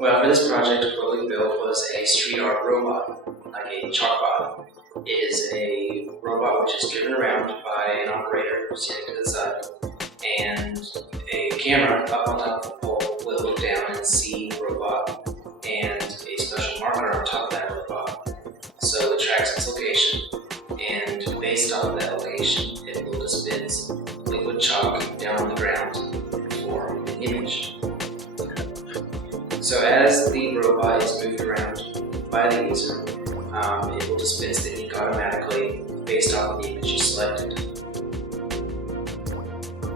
Well, for this project, what we built was a street art robot, like a chalk bot. It is a robot which is driven around by an operator sitting to the side, and a camera up on top of the pole will look down and see the robot, and a special marker on top of that robot. So it tracks its location, and based on that location, it will dispense liquid chalk down on the ground for an image. So as the robot is moved around by the user, it will dispense the ink automatically based off of the image you selected.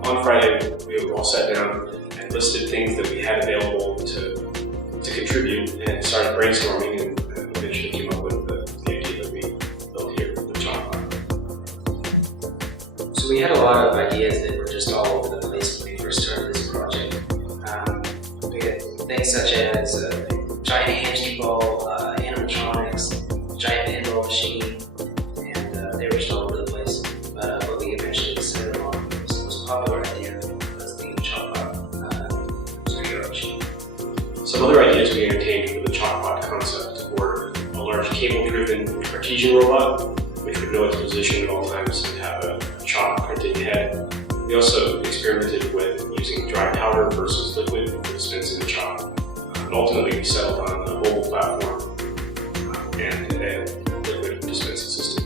On Friday, we all sat down and listed things that we had available to contribute and started brainstorming, and eventually came up with the idea that we built here with the chalk bot. So we had a lot of ideas that were just all over the place when we first started this project. We had things such as a giant hamster ball, animatronics, giant pinball machine, and they were just all over the place. But we eventually decided on the most popular idea was the chalk bot street art machine. Some other ideas we entertained for the chalk bot concept were a large cable-driven artesian robot, which would know its position at all times and have a chalk printing head. We also experimented with using dry powder versus liquid for dispensing the chalk. And ultimately, we settled on a mobile platform and a liquid dispensing system.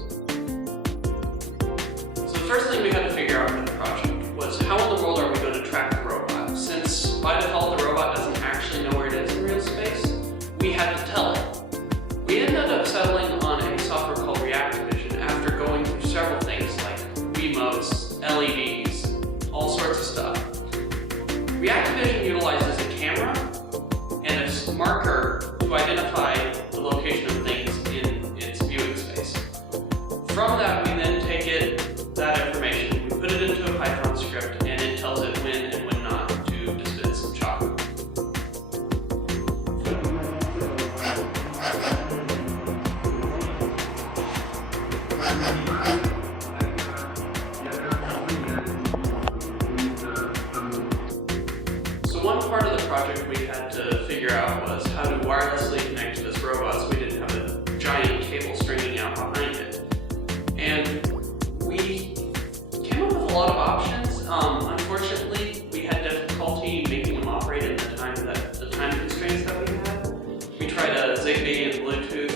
So the first thing we had to figure out for the project was how in the world are we going to track the robot? Since by default the robot doesn't actually know where it is in real space, we had to tell it. We ended up settling on a software called Reactivision after going through several things like Wiimotes, LEDs, all sorts of stuff. Reactivision utilizes a camera and a marker to identify the location of things in its viewing space. From that, we then take that information, we put it into a Python script, and it tells it when and when not to dispense some chalk. So one part of the project we had to figure out was how to wirelessly connect to this robot so we didn't have a giant cable stringing out behind it. And we came up with a lot of options. Unfortunately, we had difficulty making them operate in the time constraints that we had. We tried a Zigbee and Bluetooth,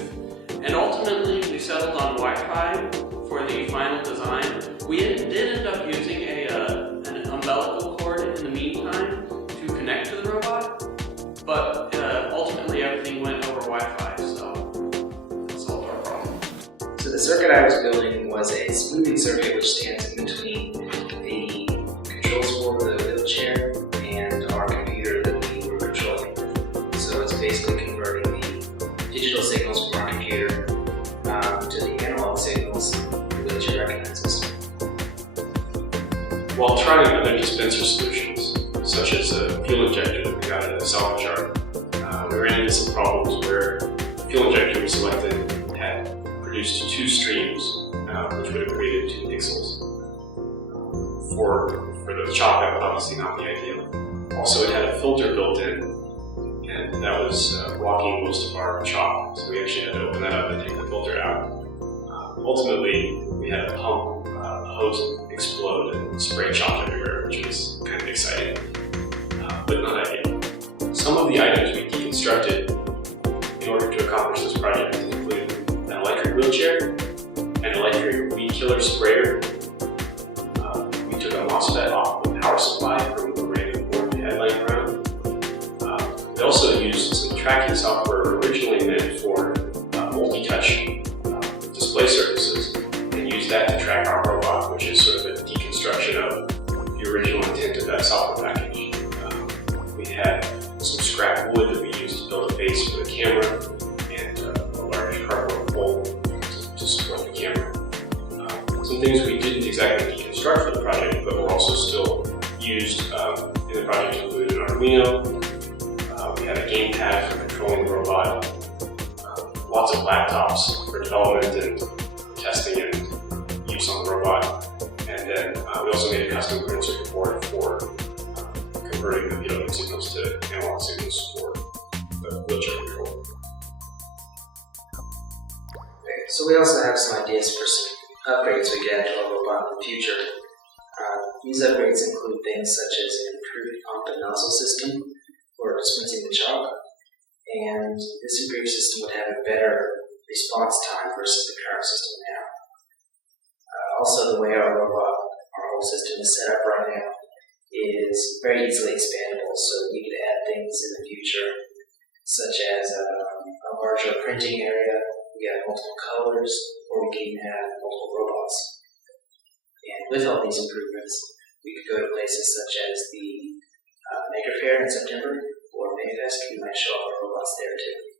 and ultimately we settled on Wi-Fi for the final design. We did end up using an umbilical cord in the meantime to connect to the robot, but ultimately everything went over Wi-Fi, so that solved our problem. So the circuit I was building was a smoothing circuit which stands in between the controls for the wheelchair and our computer that we were controlling. So it's basically converting the digital signals from our computer to the analog signals the wheelchair recognizes. While trying other dispenser solutions, such as a fuel injector that we got at a salvage yard, we ran into some problems where the fuel injector we selected had produced two streams, which would have created 2 pixels. For the chalk, that would obviously not be ideal. Also, it had a filter built in, and that was blocking most of our chalk, so we actually had to open that up and take the filter out. Ultimately, we had a pump, a hose explode and spray chalk everywhere, which was kind of exciting, but not ideal. Some of the items we deconstructed in order to accomplish this project include an electric wheelchair, an electric weed killer sprayer. We took a MOSFET off the power supply from a random board we had laying around. We also used some tracking software originally meant for multi-touch display surfaces, and used that to track our robot, which is sort of a deconstruction of the original intent of that software package. We had some scrap wood that we used to build a base for the camera, and a large cardboard pole to support the camera. Some things we didn't exactly deconstruct for the project, but were also still used in the project included an Arduino. We had a gamepad for controlling the robot, lots of laptops for development and testing and use on the robot, and then we also made a custom printed circuit board for converting the signals to analog signals for the wheelchair control. Okay, so we also have some ideas for some upgrades we could add to our robot in the future. These upgrades include things such as an improved pump and nozzle system for dispensing the chalk, and this improved system would have a better response time versus the current system now. Also, the way our whole system is set up right now is very easily expandable, so we could add things in the future, such as a larger printing area, we have multiple colors, or we can even have multiple robots. And with all these improvements, we could go to places such as the Maker Fair in September, or Mayfest, we might show off our robots there too.